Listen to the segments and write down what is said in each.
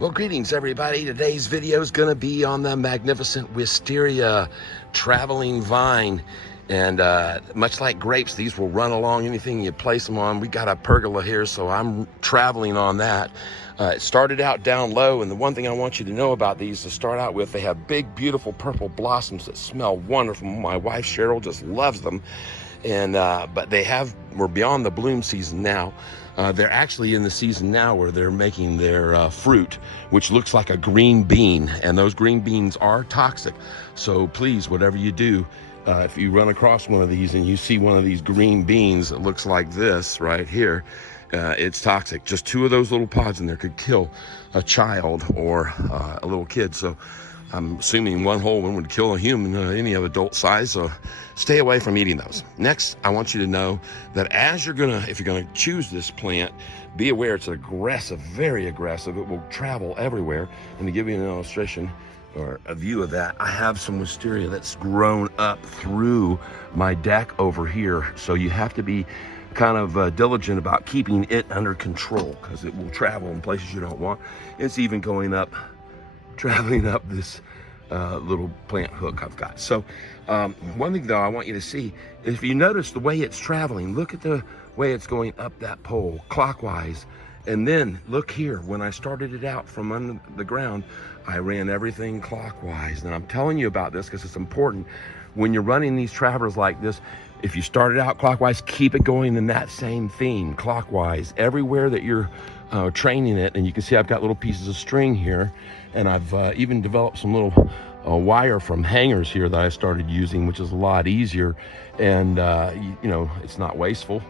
Well, greetings everybody. Today's video is going to be on the magnificent Wisteria traveling vine. And much like grapes, these will run along anything you place them on. We got a pergola here, so I'm traveling on that. It started out down low, and the one thing I want you to know about these to start out with, they have big, beautiful purple blossoms that smell wonderful. My wife Cheryl just loves them. And but we're beyond the bloom season now. They're actually in the season now where they're making their fruit, which looks like a green bean, and those green beans are toxic. So please, whatever you do, if you run across one of these and you see one of these green beans that looks like this right here, it's toxic. Just 2 of those little pods in there could kill a child or a little kid. So I'm assuming one whole one would kill a human, any of adult size, so stay away from eating those. Next, I want you to know that if you're gonna choose this plant, be aware it's aggressive, very aggressive. It will travel everywhere. And to give you an illustration or a view of that, I have some wisteria that's grown up through my deck over here. So you have to be kind of diligent about keeping it under control, because it will travel in places you don't want. It's even traveling up this little plant hook I've got. So one thing though I want you to see is, if you notice the way it's traveling, look at the way it's going up that pole clockwise. And then look here, when I started it out from under the ground, I ran everything clockwise. And I'm telling you about this because it's important. When you're running these travelers like this, if you started out clockwise, keep it going in that same theme, clockwise, everywhere that you're training it. And you can see I've got little pieces of string here, and I've even developed some little wire from hangers here that I started using, which is a lot easier, and you know, it's not wasteful.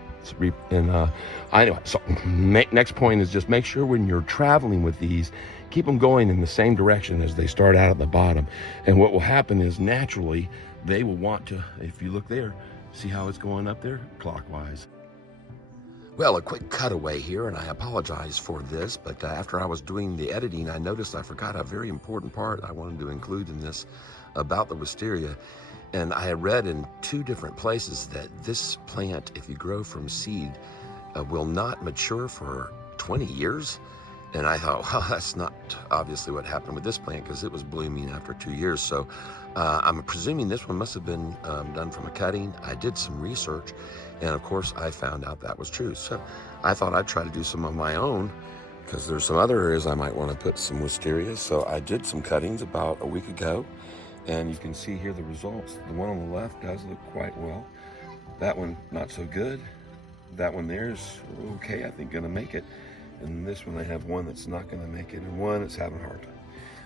Anyway, so next point is just make sure when you're traveling with these, keep them going in the same direction as they start out at the bottom. And what will happen is, naturally, they will want to, if you look there, see how it's going up there clockwise. Well, a quick cutaway here, and I apologize for this, but after I was doing the editing, I noticed I forgot a very important part I wanted to include in this about the wisteria. And I had read in 2 different places that this plant, if you grow from seed, will not mature for 20 years. And I thought, well, that's not obviously what happened with this plant, because it was blooming after 2 years. So I'm presuming this one must have been done from a cutting. I did some research, and of course I found out that was true. So I thought I'd try to do some of my own, because there's some other areas I might want to put some wisteria. So I did some cuttings about a week ago, and you can see here the results. The one on the left does look quite well. That one, not so good. That one there is okay, I think gonna make it. And this one, I have one that's not gonna make it, and one that's having a hard time.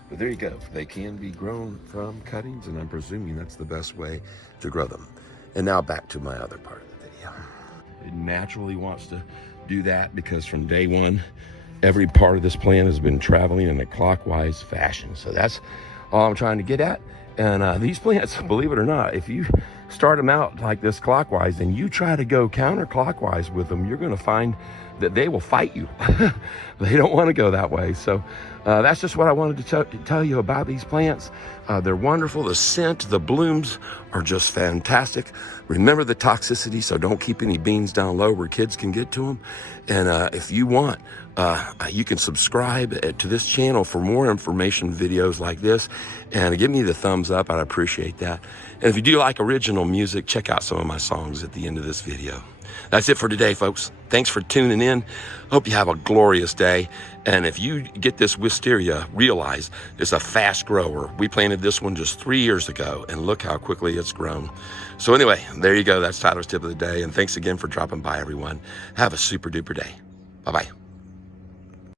But there you go. They can be grown from cuttings, and I'm presuming that's the best way to grow them. And now back to my other part of the video. It naturally wants to do that because from day one, every part of this plant has been traveling in a clockwise fashion. So that's all I'm trying to get at. And these plants, believe it or not, if you start them out like this clockwise and you try to go counterclockwise with them, you're going to find that they will fight you. They don't want to go that way. So that's just what I wanted to tell you about these plants. They're wonderful. The scent, the blooms are just fantastic. Remember the toxicity, so don't keep any beans down low where kids can get to them. And if you want, you can subscribe to this channel for more information videos like this, and give me the thumbs up. I'd appreciate that. And if you do like original music, check out some of my songs at the end of this video. That's it for today, folks. Thanks for tuning in. Hope you have a glorious day. And if you get this wisteria, realize it's a fast grower. We planted this one just 3 years ago, and look how quickly it's grown. So anyway, there you go. That's Tyler's tip of the day. And thanks again for dropping by, everyone. Have a super duper day. Bye-bye.